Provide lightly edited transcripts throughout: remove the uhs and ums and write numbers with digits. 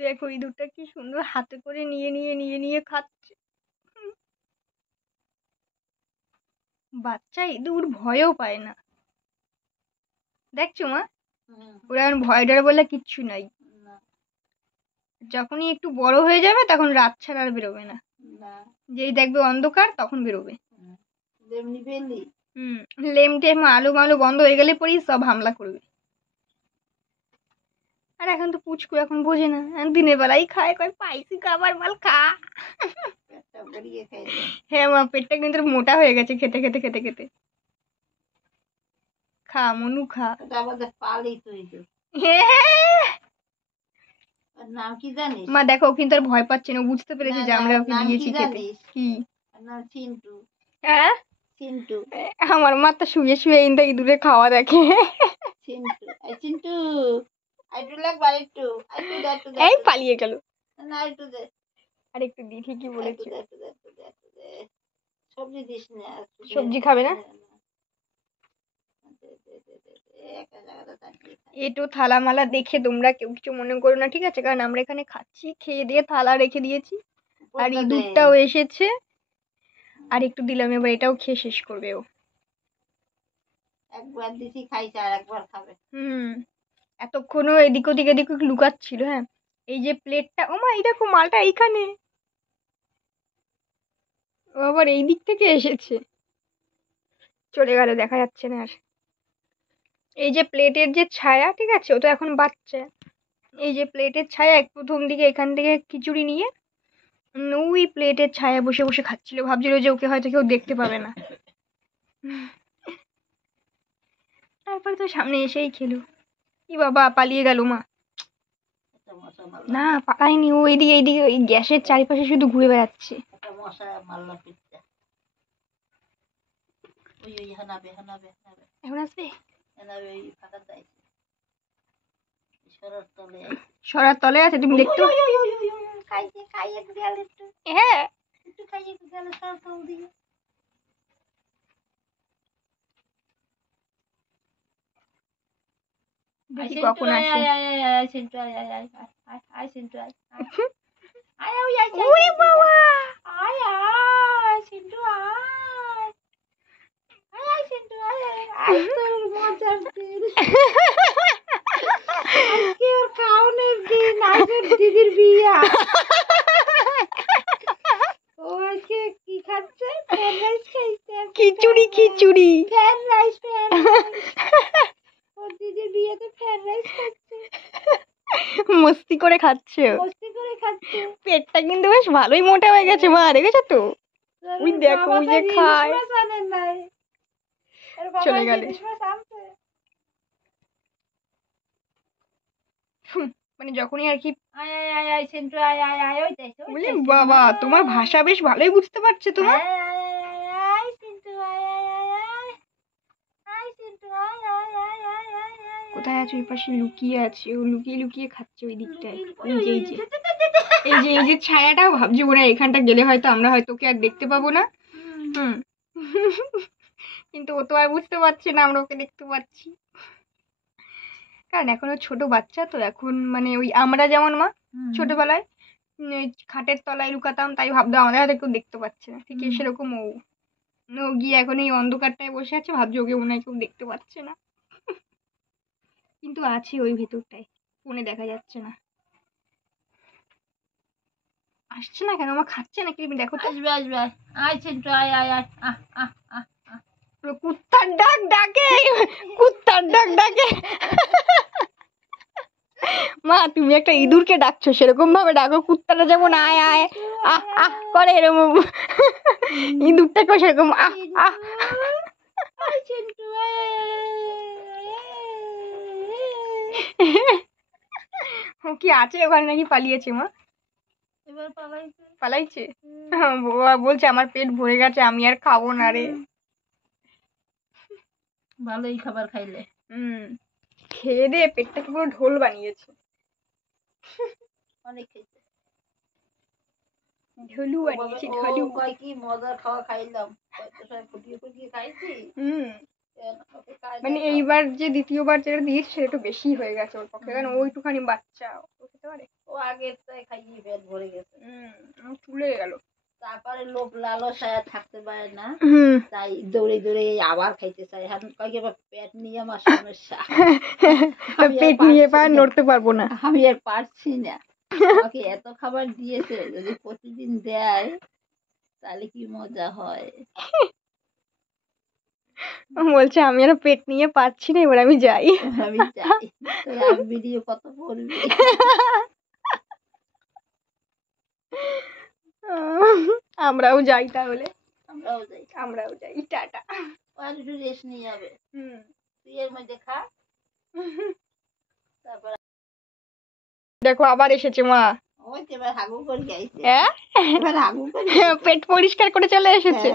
দেখো ইঁদুরটা কি সুন্দর হাতে করে নিয়ে নিয়ে নিয়ে নিয়ে খাচ্ছে। বাচ্চা ইঁদুর ভয়ও পায় না, দেখছো মা? ওরা ভয় ডর বলে কিচ্ছু নাই। যখনই একটু বড় হয়ে যাবে তখন রাত ছাড়া আর বেরোবে না, যেই দেখবে অন্ধকার তখন বেরোবে। লেম টেম আলু মালু বন্ধ হয়ে গেলে পরেই সব হামলা করবে। আর এখন তো পুচকু এখন বোঝে না, দিনের বেলাই খায়, কয় পাইছি খাবার মাল খা। হ্যাঁ মা, পেটটা কিন্তু মোটা হয়ে গেছে খেতে খেতে খেতে খেতে। খা মনু খা। নাম কি জানিস মা? দেখো কিন্তু আর ভয় পাচ্ছে না, বুঝতে পেরেছি যে আমরা ওকে দিয়েছি খেতে। কি চিন্টু? হ্যাঁ চিন্টু। আমার মা তো শুয়ে শুয়ে ইঁদুরে খাওয়া দেখে। চিন্টু চিন্টু আইটু লাগ বাড়িটু আইটু দে এই পালিয়ে গেল। না আইটু দে, আর একটু দি, ঠিকই বলেছি। সবজি দিস না, সবজি খাবে না? একটু থালা মালা দেখে তোমরা কেউ কিছু মনে করো না, ঠিক আছে? কারণ আমরা এখানে খাচ্ছি, খেয়ে দিয়ে থালা রেখে দিয়েছি। আর ইঁদুরটাও এসেছে, আর একটু দিলাম, এবার এটাও খেয়ে শেষ করবে ও। একবার দিছি খাইছে আর একবার খাবে। এতক্ষণও এদিক ওদিক এদিক ওদিক লুকাচ্ছিল। হ্যাঁ, এই যে প্লেটটা, ও মা এই দেখো মালটা এইখানে, ও আবার এই দিক থেকে এসেছে, চলে গেল, দেখা যাচ্ছে না আর। এই যে প্লেটের যে ছায়া, ঠিক আছে, ও তো এখন বাচ্চা। এই যে প্লেটের ছায়া, এক প্রথম দিকে এখান থেকে খিচুড়ি নিয়ে ওই প্লেটের ছায়া বসে বসে খাচ্ছিল, ভাবছিল যে ওকে হয়তো কেউ দেখতে পাবে না। তারপরে তো সামনে এসেই খেলো। কি বাবা, পালিয়ে গেল মা। না পালায়নি, ও এইদিকে এইদিকে ওই গ্যাসের চারিপাশে শুধু ঘুরে বেড়াচ্ছে। এখন আসবে? সরার তলে আছে, তুমি দেখতে। হ্যাঁ দেখি কখন আসে। ওরে বাবা, দিদির বিয়া, ও আজকে কি খাচ্ছে? ফ্রাইড রাইস খাইছে। খিচুড়ি খিচুড়ি। ফ্রাইড রাইস ওর দিদির বিয়েতে ফ্রাইড রাইস খাচ্ছে, মস্তি করে খাচ্ছে। মস্তি করে খাচ্ছে। পেটটা কিন্তু বেশ ভালোই মোটা হয়ে গেছে মা, দেখেছো তো? ওই দেখো ওই যে খায়। চলে গেলে। মানে যখনই আর কি, বলি বাবা তোমার ভাষা বেশ ভালোই বুঝতে পারছে তোমার। কোথায় আছে? ওই পাশে লুকিয়ে আছে, ও লুকিয়ে লুকিয়ে খাচ্ছে ওই দিকটায়। ওই যে এই যে এই যে এই যে ছায়াটা, ভাবছি ওরা এখানটা গেলে হয়তো আমরা হয়তো ওকে আর দেখতে পাবো না। কিন্তু ও তো আর বুঝতে পারছে না আমরা ওকে দেখতে পাচ্ছি, কারণ এখনো ছোট বাচ্চা তো। এখন মানে ওই আমরা যেমন মা ছোটবেলায় খাটের তলায় লুকাতাম, তাই ভাবতাম আমাদের হয়তো কেউ দেখতে পাচ্ছে না, ঠিক সেরকম ও গিয়ে এখন এই অন্ধকারটায় বসে আছে, ভাবছি ওকে মনে হয় কেউ দেখতে পাচ্ছে না, কিন্তু আছে ওই ভেতরটায়, ফোনে দেখা যাচ্ছে না। আসছে না কেন? আমার খাচ্ছে না কি? তুমি দেখো তো। আসবে আসবে, আয় চিন্টু আয় আয় আয়, কুত্তার ডাক ডাকে, কুত্তার ডাক ডাকে। মা তুমি একটা ইঁদুরকে ডাকছো, সেরকম ভাবে ডাকো। কুত্তাটা যেমন আয় আয় আহ আহ করে, এরকম ইঁদুরটাকেও সেরকম আহ আহ। কি আছে ওখানে নাকি পালিয়েছে মা? এবার পালাইছে। বলছে আমার পেট ভরে গেছে, আমি আর খাবো না রে। ভালোই খাবার খাইলে। খেয়ে দিয়ে পেটটাকে পুরো ঢোল বানিয়েছে। অনেক খেয়েছে, ঢোলু বানিয়েছে ঢোলু। কয় কি মজার খাওয়া খাইলাম, ফুটিয়ে ফুটিয়ে খাইছি। মানে এইবার যে দ্বিতীয়বার যেটা দিয়েছে সেটা একটু বেশি হয়ে গেছে ওর পক্ষে, কারণ ওইটুখানি বাচ্চা ও খেতে পারে। ও আগে খাইয়ে পেট ভরে গেছে, চুলে গেল। তারপরে লোভ লালসায় থাকতে পারে না, হুম। তাই দৌড়ে দৌড়ে আবার খাইতে চাই। এখন কয়েক পেট নিয়ে আমার সমস্যা, আমি আর পেট নিয়ে পারছি না। নড়তে পারবো না। আমি আর পারছি না। আমাকে এত খাবার দিয়েছে, যদি প্রতিদিন দেয় তাহলে কি মজা হয়। বলছে আমি আর পেট নিয়ে পারছি না, এবার আমি যাই। আমি যাই, তোরা ভিডিও কত করবি। আমরাও যাই তাহলে। আমরাও যাই, টাটা। আর একটু রেস্ট নিয়ে যাবে। তুই এর মধ্যে খা, তারপর দেখো আবার এসেছে মা। ওই তো এবার হাগু করে গাইছে, হ্যাঁ, এবার হাগু করে পেট পরিষ্কার করে চলে এসেছে।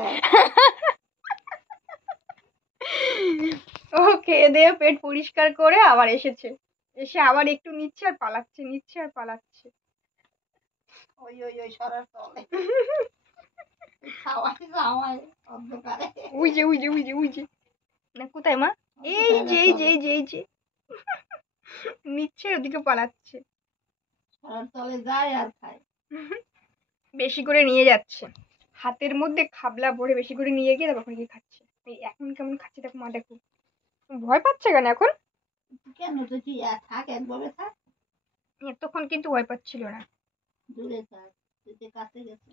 ও খেয়ে দিয়ে পেট পরিষ্কার করে আবার এসেছে, এসে আবার একটু নিচ্ছে আর পালাচ্ছে, নিচ্ছে আর পালাচ্ছে। ওই ওই ওই সরার তলে খাওয়াই খাওয়াই অন্ধকারে। ওই যে ওই যে ওই যে ওই যে না, কোথায় মা? এই যে এই যে এই যে এই যে নিচ্ছে ওদিকে পালাচ্ছে। সরার তলে যায় আর খায়। বেশি করে নিয়ে যাচ্ছে, হাতের মধ্যে খাবলা ভরে বেশি করে নিয়ে গিয়ে তখন কি খাচ্ছে। এই এখন কেমন খাচ্ছে দেখো মা, দেখো ভয় পাচ্ছে কেন এখন? কেন তো তুই থাক, একভাবে থাক, এতক্ষণ কিন্তু ভয় পাচ্ছিল না। দূরে থাক, তুই কাছে গেছে।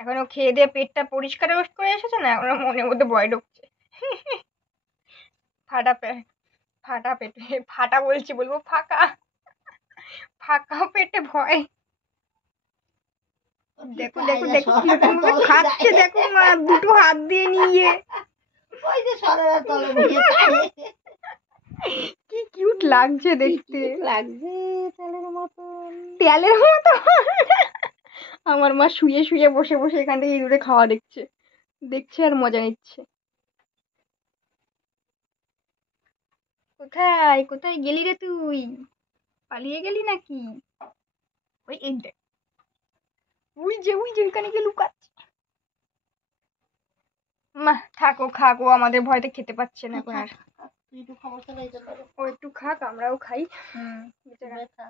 এখন ও খেয়ে দিয়ে পেটটা পরিষ্কার করে এসেছে না, এখন ওর মনের মধ্যে ভয় ঢুকছে। ফাটা ফাটা পেটে, ফাটা বলছি, বলবো ফাঁকা, ফাঁকা পেটে ভয়। দেখো দেখো দেখো কিরকম ভাবে খাচ্ছে, দেখো মা দুটো হাত দিয়ে নিয়ে। ওই যে সরার তলে বসে খায়। কি কিউট লাগছে দেখতে, লাগছে তেলের মতন। তেলের মতো। আমার মা শুয়ে শুয়ে বসে বসে এখান থেকে দূরে খাওয়া দেখছে, দেখছে আর মজা নিচ্ছে। কোথায় কোথায় গেলি রে তুই? পালিয়ে গেলি নাকি? ওই এই দেখ, ওই যে ওইখানে গিয়ে লুকাচ্ছে। মা থাকো খাকো, আমাদের ভয়তে খেতে পাচ্ছে না এখন আর। তুই একটু খবর চালাই, ও একটু খাক, আমরাও খাই। বেচারা।